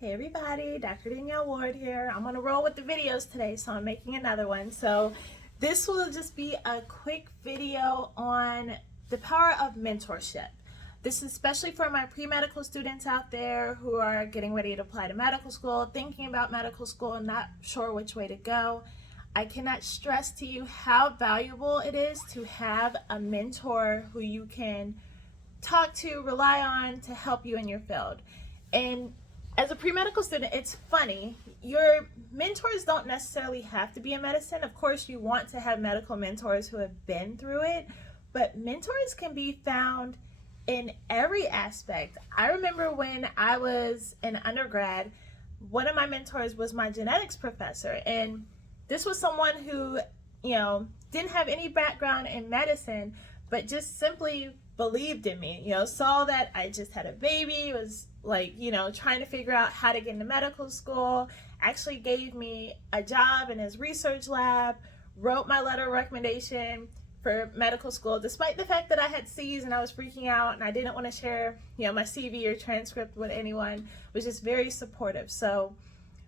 Hey everybody, Dr. Danielle Ward here. I'm on a roll with the videos today, so I'm making another one. So this will just be a quick video on the power of mentorship. This is especially for my pre-medical students out there who are getting ready to apply to medical school, thinking about medical school and not sure which way to go. I cannot stress to you how valuable it is to have a mentor who you can talk to, rely on to help you in your field. And as a pre-medical student, it's funny, your mentors don't necessarily have to be in medicine. Of course, you want to have medical mentors who have been through it, but mentors can be found in every aspect. I remember when I was an undergrad, one of my mentors was my genetics professor, and this was someone who, didn't have any background in medicine, but just simply believed in me, saw that I just had a baby, was trying to figure out how to get into medical school, actually gave me a job in his research lab, wrote my letter of recommendation for medical school, despite the fact that I had C's and I was freaking out and I didn't want to share, my CV or transcript with anyone, was just very supportive. So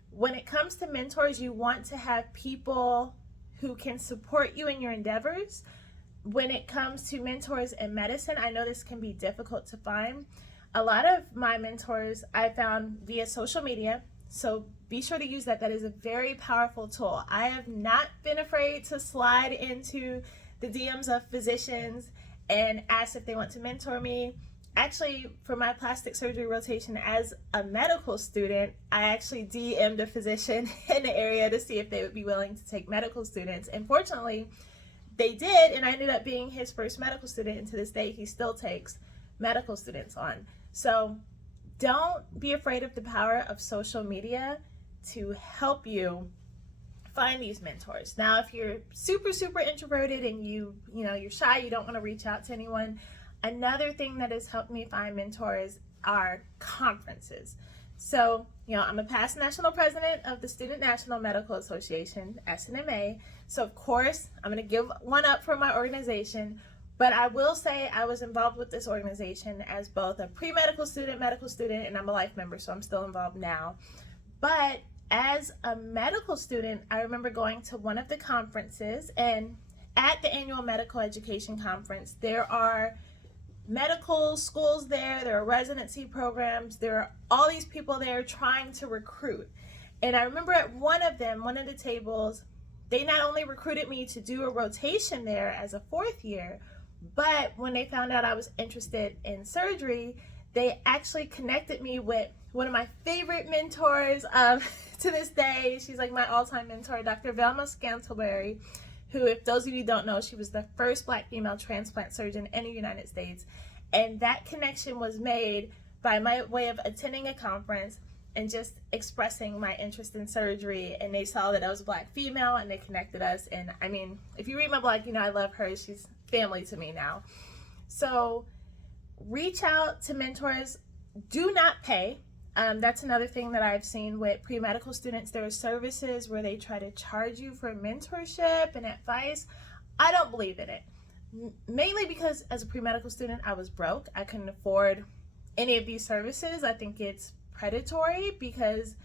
when it comes to mentors, you want to have people who can support you in your endeavors. When it comes to mentors in medicine, I know this can be difficult to find. A lot of my mentors I found via social media, so be sure to use that. That is a very powerful tool. I have not been afraid to slide into the DMs of physicians and ask if they want to mentor me. Actually, for my plastic surgery rotation as a medical student, I actually DM'd a physician in the area to see if they would be willing to take medical students. And fortunately, they did, and I ended up being his first medical student, and to this day he still takes medical students on. So don't be afraid of the power of social media to help you find these mentors. Now, if you're super introverted and you're shy, you don't want to reach out to anyone, another thing that has helped me find mentors are conferences. So, I'm a past national president of the Student National Medical Association, SNMA. So, of course, I'm going to give one up for my organization. But I will say I was involved with this organization as both a pre-medical student, medical student, and I'm a life member, so I'm still involved now. But as a medical student, I remember going to one of the conferences, and at the annual medical education conference, there are medical schools there are residency programs, there are all these people there trying to recruit. And I remember at one of the tables, they not only recruited me to do a rotation there as a fourth year, but when they found out I was interested in surgery, they actually connected me with one of my favorite mentors to this day. She's like my all-time mentor, Dr. Velma Scantlebury, who, if those of you don't know, she was the first Black female transplant surgeon in the United States. And that connection was made by my way of attending a conference and just expressing my interest in surgery. And they saw that I was a Black female and they connected us. And I mean, if you read my blog, I love her. She's family to me now. So reach out to mentors. Do not pay. That's another thing that I've seen with pre-medical students. There are services where they try to charge you for mentorship and advice. I don't believe in it. Mainly because as a pre-medical student, I was broke. I couldn't afford any of these services. I think it's predatory because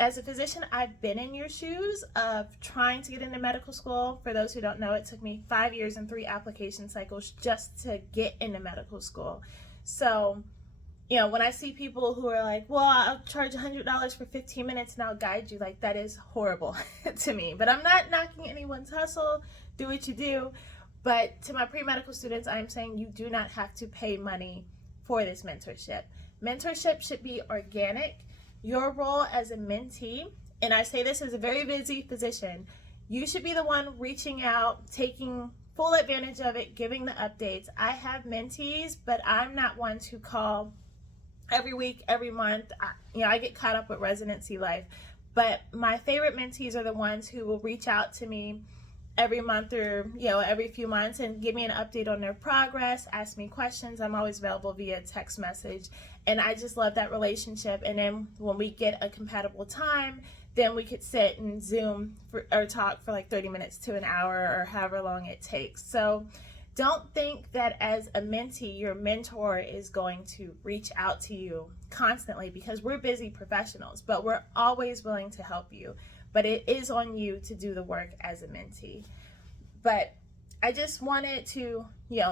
as a physician, I've been in your shoes of trying to get into medical school. For those who don't know, it took me 5 years and 3 application cycles just to get into medical school. So, when I see people who are like, well, I'll charge $100 for 15 minutes and I'll guide you, like, that is horrible to me. But I'm not knocking anyone's hustle. Do what you do. But to my pre-medical students, I'm saying you do not have to pay money for this mentorship. Mentorship should be organic. Your role as a mentee, and I say this as a very busy physician, you should be the one reaching out, taking full advantage of it, giving the updates. I have mentees, but I'm not one to call every week, every month. I get caught up with residency life. But my favorite mentees are the ones who will reach out to me every month or every few months and give me an update on their progress, ask me questions. I'm always available via text message, and I just love that relationship. And then when we get a compatible time, then we could sit and Zoom or talk for like 30 minutes to an hour or however long it takes. So Don't think that as a mentee, your mentor is going to reach out to you constantly, because we're busy professionals, but we're always willing to help you. But it is on you to do the work as a mentee. But I just wanted to,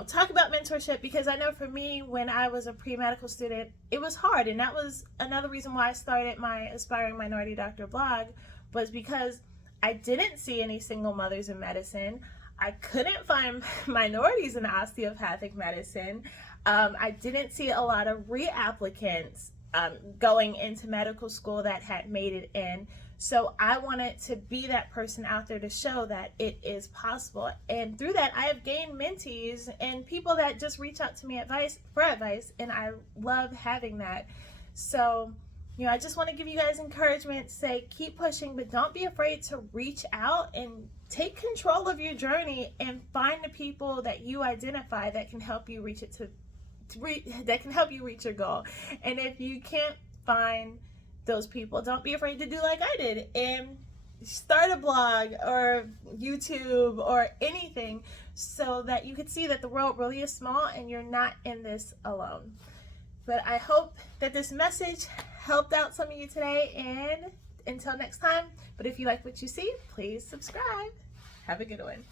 talk about mentorship, because I know for me, when I was a pre-medical student, it was hard. And that was another reason why I started my Aspiring Minority Doctor blog, was because I didn't see any single mothers in medicine. I couldn't find minorities in osteopathic medicine. I didn't see a lot of reapplicants going into medical school that had made it in. So I wanted to be that person out there to show that it is possible. And through that, I have gained mentees and people that just reach out to me for advice, and I love having that. So, I just want to give you guys encouragement, say keep pushing, but don't be afraid to reach out and take control of your journey and find the people that you identify that can help you reach your goal. And if you can't find those people, don't be afraid to do like I did and start a blog or YouTube or anything, so that you could see that the world really is small and you're not in this alone. But I hope that this message helped out some of you today, and until next time, but if you like what you see, please subscribe. Have a good one.